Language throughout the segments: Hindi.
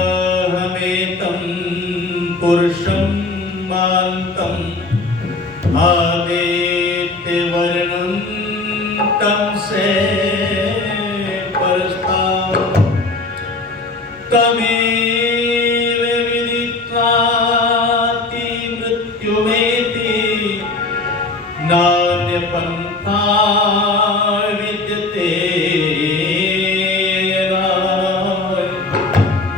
वेदाहमेतं पुरुषं मान्तं आदित्यवर्णं तं से परस्तां तमेव विदित्वाति मृत्युमेति नान्यपन्था विद्यते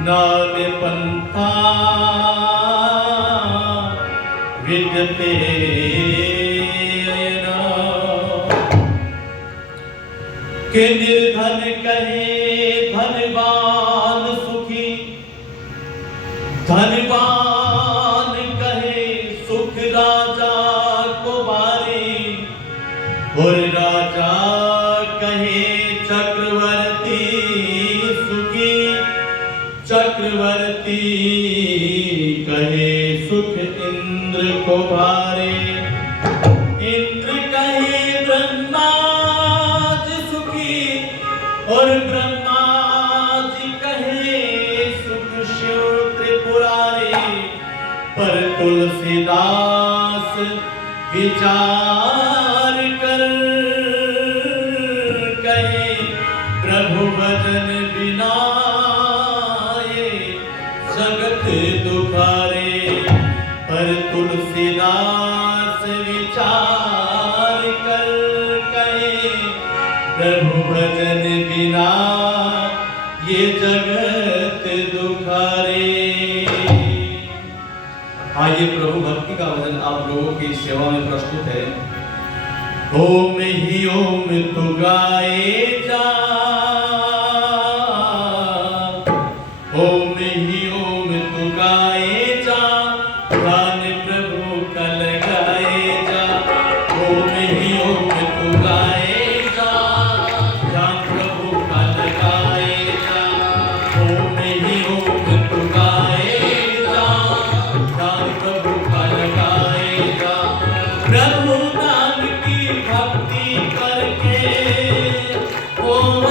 नान्यपन्था विद्यते के निर्धन कहे धनवान सुखी, धनवान कहे सुख राजा को बारी, और राजा कहे चक्रवर्ती सुखी, चक्रवर्ती कहे सुख इंद्र को भारे, इंद्र कहे ब्रह्मा जी सुखी, और ब्रह्मा जी कहे सुख शिव त्रिपुरारी। पर तुलसीदास विचार कर कहे प्रभु भजन बिना जगत दुखारे। पर तुलसीदास विचार कर कहे प्रभु भजन बिना ये जगत दुखारे। आइए प्रभु भक्ति का भजन आप लोगों की सेवा में प्रस्तुत है। ओम ही ओम तू गाए जा, ओम ही ओम तू गाए जा, ध्यान प्रभु का लगाए जा। ओम ही ओम तू गाए जा, ध्यान प्रभु का लगाए जा। ओम ही ओम तू गाए जा, ध्यान प्रभु का लगाए जा। प्रभु नाम की भक्ति करके ओम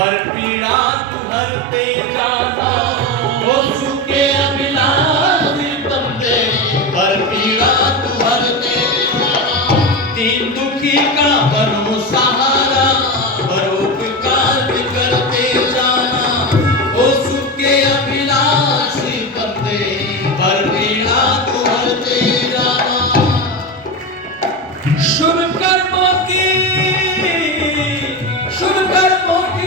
हर पीड़ा तू हरते जाना, ओ सुखे अभिलाषी बंदे, हर पीड़ा तू हरते जाना। दीन दुखी का बनो सहारा, परोपकार भी करते जाना, ओ सुखे अभिलाषी बंदे, हर पीड़ा तू हरते जाना। शुभ कर्मों की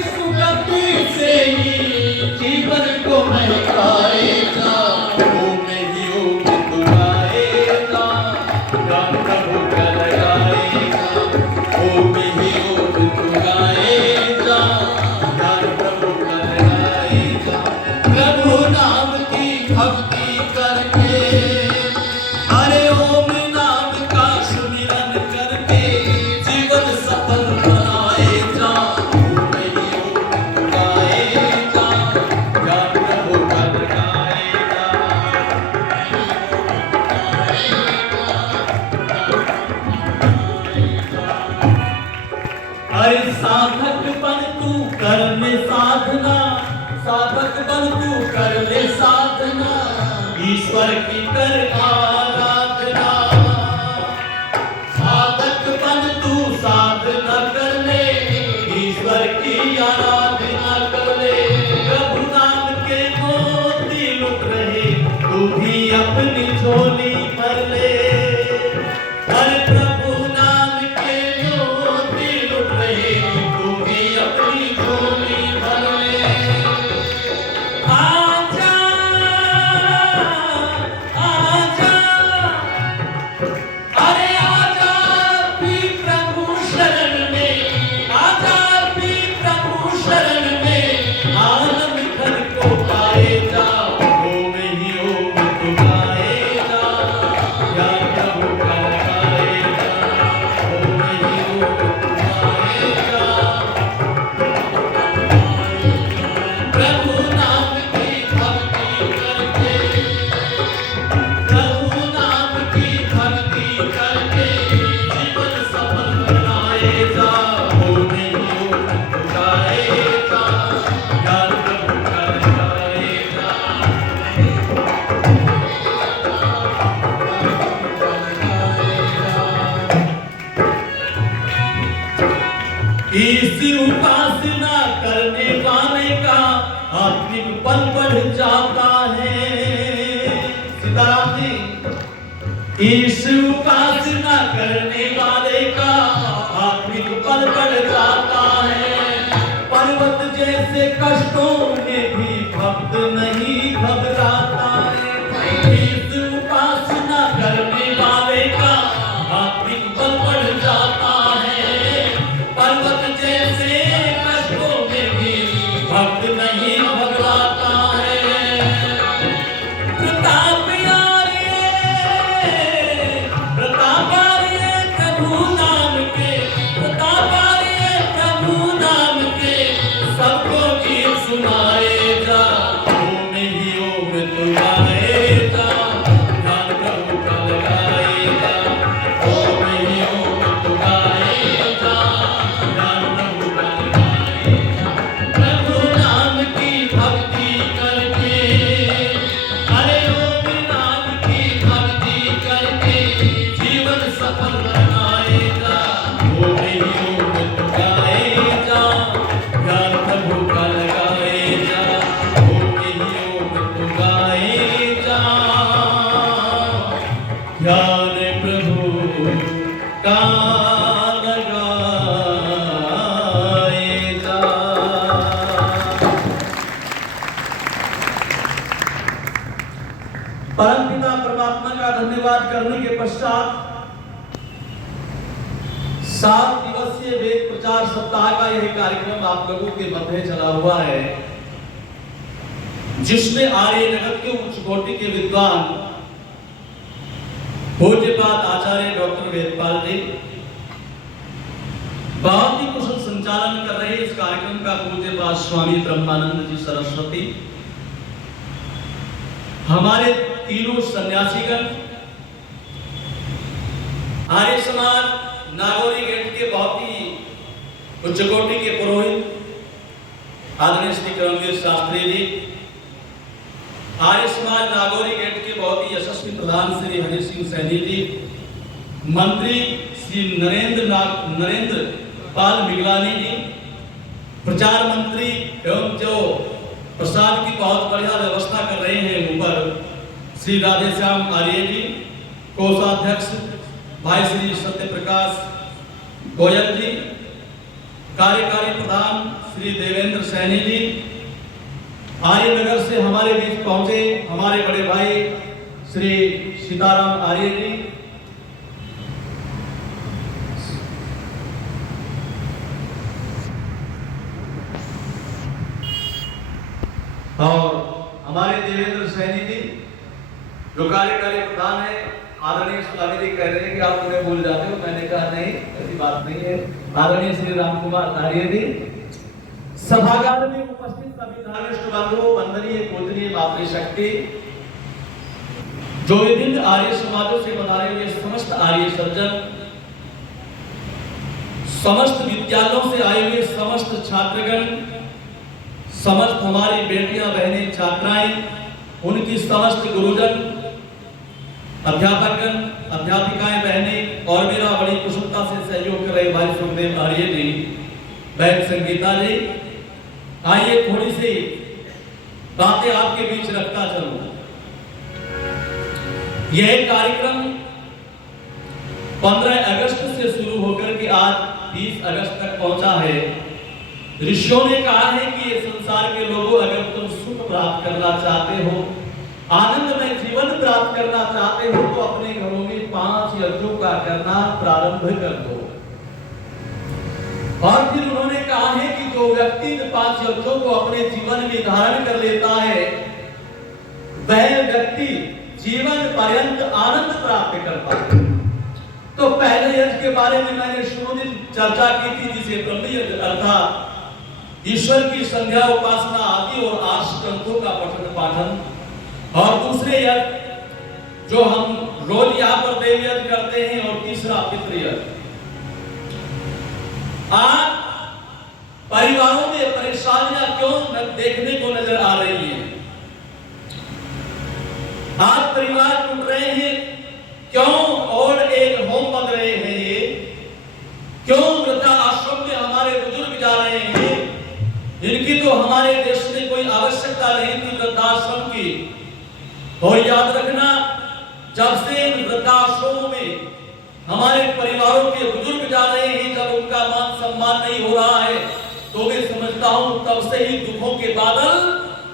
सुगंधी से ही जीवन को महकाएगा, ओम ही ओम तू गाएगा, ज्ञान प्रभु का लगाएगा, ओम ही ओम तू गाएगा, ज्ञान प्रभु का लगाएगा। प्रभु नाम की भक्ति करके, अरे ओम नाम का सुमिरन करके जीवन सफल बनाएगा, ओम ही ओम तू गाएगा, ज्ञान प्रभु का लगाएगा। अरे साधक बन तू कर ले साधना, साधक बन तू कर ले साधना, ईश्वर की कर आराधना। साधक बन तू साधना कर ले, ईश्वर की आराधना कर ले। प्रभु नाम के मोती लुट रहे, तू भी अपनी झोली भर ले। हर प्रभु नाम के मोती लुट रहे, तू भी अपनी झोली भर ले। आजा आजा, अरे आजा भी प्रभु शरण में, आजा भी प्रभु शरण में, आनंद घर को पाएगा, ओम ही ओम तू गाएगा, ज्ञान प्रभु का लगाएगा, ओम ही ओम तू गाएगा। प्रभु नाम की भक्ति करके, प्रभु नाम की भक्ति करके जीवन सफल बनाएगा, ओम ही ओम तू गाएगा, ज्ञान प्रभु का लगाएगा। इस उपासना करने वाले का आत्मिक बल बढ़ जाता है। सीताराम जी, इस उपासना करने वाले का आत्मिक बल बढ़ जाता है। पर्वत जैसे कष्टों में भी भक्त नहीं घबराता है। इस उपासना करने वाले का आत्मिक बल बढ़ जाता है। पर्वत जैसे कष्टों में भी भक्त नहीं घबराता है। प्रताप यारे प्रभु नाम के, प्रताप यारे प्रभु नाम के, सबको गीत सुनाएगा, ओम ही ओम तू गाएगा, ज्ञान प्रभु का लगाएगा, ओम ही ओम तू गाएगा, ज्ञान प्रभु का लगाएगा। प्रभु नाम की भक्ति करके, अरे ओम नाम की भक्ति करके जीवन सफल बनाएगा, ओम ही ओम तू गाएगा, ज्ञान प्रभु का लगाएगा, ओम ही ओम तू गाएगा, ज्ञान प्रभु का लगाएगा। परमपिता परमात्मा का धन्यवाद करने के पश्चात 7 दिवसीय वेद प्रचार सप्ताह का यह कार्यक्रम आप लोगों के मध्य चला हुआ है, जिसमें आर्य जगत के उच्च कोटि के विद्वान पूज्यपाद आचार्य डॉक्टर वेदपाल जी बहुत ही कुशल संचालन कर रहे इस कार्यक्रम का पूज्यपाद स्वामी ब्रह्मानंद जी सरस्वती, हमारे तीनों सन्यासीगण, आर्य समाज नागौरी गेट के बहुत ही उच्च कोटि के पुरोहित, आदरणीय श्री कर्मवीर शास्त्री जी, आर्य समाज नागौरी गेट के बहुत ही यशस्वी प्रधान श्री हरि सिंह सैनी जी, मंत्री श्री नरेंद्र पाल मिगलानी जी, प्रचार मंत्री एवं जो प्रसाद की बहुत बढ़िया व्यवस्था कर रहे हैं ऊपर श्री राधेश्याम आर्य जी, कोषाध्यक्ष भाई श्री सत्य प्रकाश गोयल जी, कार्यकारी प्रधान श्री देवेंद्र सैनी जी, आर्यनगर से हमारे बीच पहुंचे हमारे बड़े भाई श्री सीताराम आर्य जी, और हमारे देवेंद्र सैनी जी जो कार्यकारी प्रधान है। आदरणीय स्वामी जी कह रहे हैं कि आप उन्हें भूल जाते हो, मैंने कहा नहीं, ऐसी बात नहीं है। आदरणीय श्री राम कुमार आर्य जी, सभागार में उपस्थित सभी धर्मिष्ठ बंधुओं, वंदनीय पूजनीय मातृशक्ति, जो विभिन्न आर्य समाजों से बनाए हुए समस्त आर्य सज्जन, समस्त विद्यालयों से आए हुए समस्त छात्रगण, समस्त हमारी बेटियां बहनें छात्राएं, उनकी समस्त गुरुजन, अध्यापकगण, अध्यापिकाएं बहनें और मेरा बड़ी कुशलता से सहयोग कर रहे भाई सुखदेव आर्य जी, बहन संगीता जी, आइए थोड़ी सी बातें आपके बीच रखता चलूं। यह कार्यक्रम 15 अगस्त से शुरू होकर के आज 20 अगस्त तक पहुंचा है। ऋषियों ने कहा है कि ये संसार के लोगों, अगर तुम सुख प्राप्त करना चाहते हो, आनंदमय जीवन प्राप्त करना चाहते हो, तो अपने घरों में 5 यज्ञों का करना प्रारंभ कर दो। और फिर उन्होंने कहा है कि जो व्यक्ति 5 यज्ञों को अपने जीवन में धारण कर लेता है, वह व्यक्ति जीवन पर्यंत आनंद प्राप्त करता है। तो पहले यज्ञ के बारे में मैंने शुरू में चर्चा की थी, जिसे ब्रह्म यज्ञ अर्थात ईश्वर की संध्या उपासना आदि और 8 ग्रंथों का पठन पाठन, और दूसरे यज्ञ जो हम रोज यहाँ पर देव यज्ञ करते हैं, और तीसरा पितृयज्ञ। आज परिवारों में परेशानियां क्यों देखने को नजर आ रही हैं? आज परिवार टूट रहे हैं क्यों? और एक होम बन रहे हैं ये क्यों? वृद्धा आश्रम में हमारे बुजुर्ग जा रहे हैं, इनकी तो हमारे देश में कोई आवश्यकता नहीं थी वृद्धाश्रम की। और याद रखना, जब से वृद्धाश्रमों में हमारे परिवारों के बुजुर्ग जा रहे हैं, जब उनका मान सम्मान नहीं हो रहा है, तो मैं समझता हूं तब से ही दुखों के बादल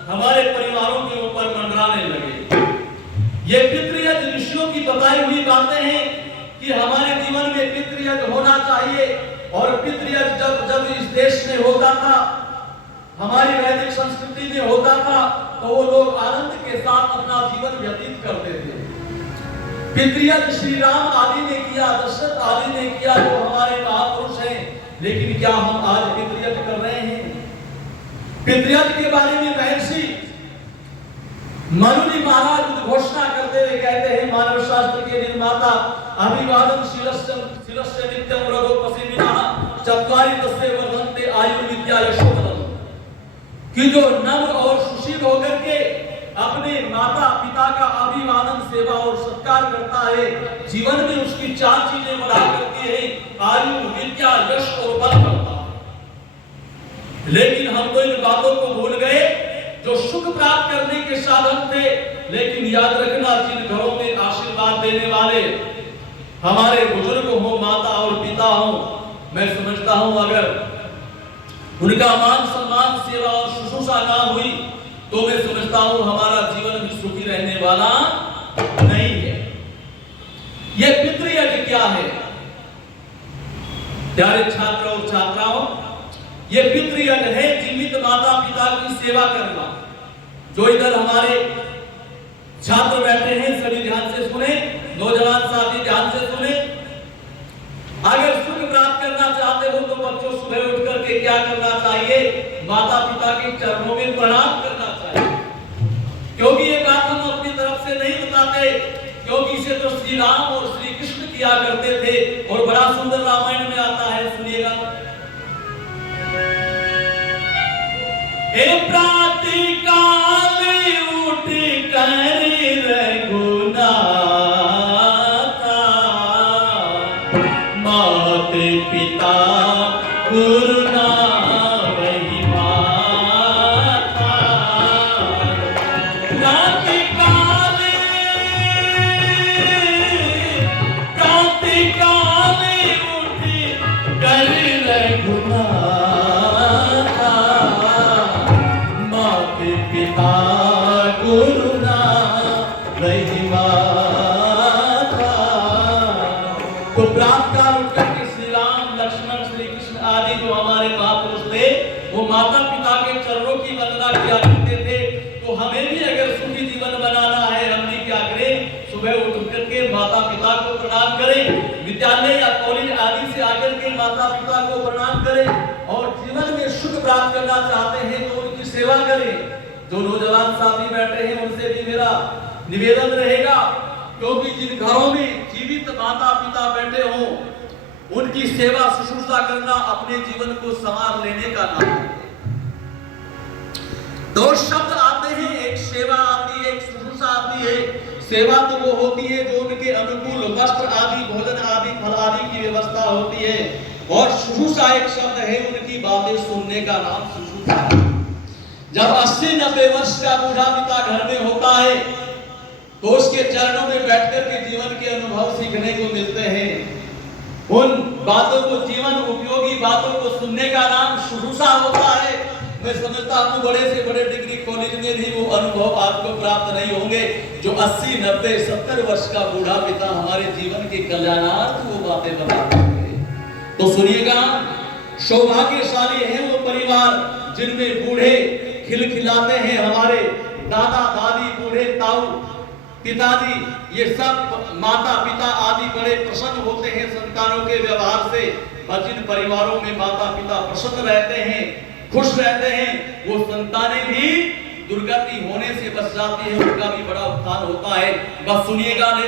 हमारे परिवारों के ऊपर मंडराने लगे। ये पितृयज्ञ ऋषियों की बताई हुई बातें हैं कि हमारे जीवन में पितृयज्ञ होना चाहिए। और पितृयज्ञ जब इस देश में होता था, हमारी वैदिक संस्कृति में होता था, तो वो लोग आनंद के साथ अपना जीवन व्यतीत करते थे। पितृयज्ञ श्री राम आदि ने किया, दशरथ आदि ने किया, जो हमारे महापुरुष हैं। लेकिन क्या हम आज पितृयज्ञ कर रहे हैं? पितृयज्ञ के बारे में महर्षि मनु जी महाराज घोषणा करते हुए कहते हैं, मानव शास्त्र के निर्माता, अभिवादन शिरस्य नित्यम रघोपसीमिनः चत्वारि तस्य वर्धन्ते आयुर्विद्या यशोधनम्, कि जो नम्र और सुशील होकर के अपने माता पिता का अभिवादन, सेवा और सत्कार करता है, जीवन में उसकी 4 चीजें बढ़ा करती है, आयु, विद्या, यश और बल बढ़ता है। लेकिन हम तो इन बातों को भूल गए जो सुख प्राप्त करने के साधन थे। लेकिन याद रखना, जिन घरों में आशीर्वाद देने वाले हमारे बुजुर्ग हो, माता और पिता हो, मैं समझता हूं अगर उनका मान सम्मान, सेवा और शुश्रूषा ना हुई, तो मैं समझता हूं हमारा जीवन भी सुखी रहने वाला नहीं है। यह पितृयज्ञ क्या है? प्यारे छात्र और छात्राओं, यह पितृयज्ञ है जीवित माता पिता की सेवा करना। जो इधर हमारे छात्र बैठे हैं, सभी ध्यान से सुने, नौजवान साथी ध्यान से सुने। अगर सुख प्राप्त करना चाहते हो तो बच्चों सुबह उठ करके क्या करना चाहिए? माता पिता के चरणों में प्रणाम करना चाहिए। क्योंकि ये बात हम अपनी तरफ से नहीं बताते, क्योंकि इसे तो श्री राम और श्री कृष्ण किया करते थे। और बड़ा सुंदर रामायण में आता है, सुनिएगा। हे प्रातःकाल उठ कर रघुनाथा, मात पिता गुरु ना वही माता। प्रातःकाल उठ कर रघुनाथा, मात पिता गुरु ना वही माता। तो प्रातःकाल उठ करके श्री राम, लक्ष्मण, श्री कृष्ण आदि जो हमारे महापुरुष थे, वो माता पिता के चरणों की वंदना किया करते थे। तो हमें भी अगर सुखी जीवन बनाना है, हम भी क्या करें? सुबह उठ करके माता पिता को प्रणाम करें, विद्यालय या कॉलेज आदि से आकर के माता पिता को प्रणाम करें, और जीवन में सुख प्राप्त करना चाहते हैं तो उनकी सेवा करें। जो नौजवान साथी बैठे हैं उनसे भी मेरा निवेदन रहेगा, क्योंकि जिन घरों में जीवित माता पिता बैठे हों, उनकी सेवा शुश्रूषा करना अपने जीवन को संवार लेने का नाम है। दो शब्द आते हैं, एक सेवा आती है, एक शुश्रूषा आती है। सेवा तो वो होती है जो उनके अनुकूल वस्त्र आदि, भोजन आदि, फल आदि की व्यवस्था होती है, और शुश्रूषा एक शब्द है, उनकी बातें सुनने का नाम शुश्रूषा है। जब 80-90 वर्ष का बूढ़ा पिता घर में होता है तो उसके चरणों में बैठकर के जीवन के अनुभव सीखने को मिलते हैं। उन बातों को, जीवन उपयोगी बातों को सुनने का नाम शुश्रूषा होता है। मैं समझता हूँ बड़े से बड़े डिग्री कॉलेज में भी वो अनुभव आपको प्राप्त नहीं होंगे जो 80, 90, 70 वर्ष का बूढ़ा पिता हमारे जीवन के कल्याणार्थ वो बातें बताते हैं। तो सुनिएगा, सौभाग्यशाली है वो परिवार जिनमें बूढ़े खिलखिलाते हैं। हमारे दादा दादी, बूढ़े ताऊ, पिताजी, ये सब माता पिता आदि बड़े प्रसन्न होते हैं संतानों के व्यवहार से। और जिन परिवारों में माता पिता प्रसन्न रहते हैं, खुश रहते हैं, वो संतानें भी दुर्गति होने से बच जाती है, उनका भी बड़ा उत्थान होता है। बस सुनिएगा ने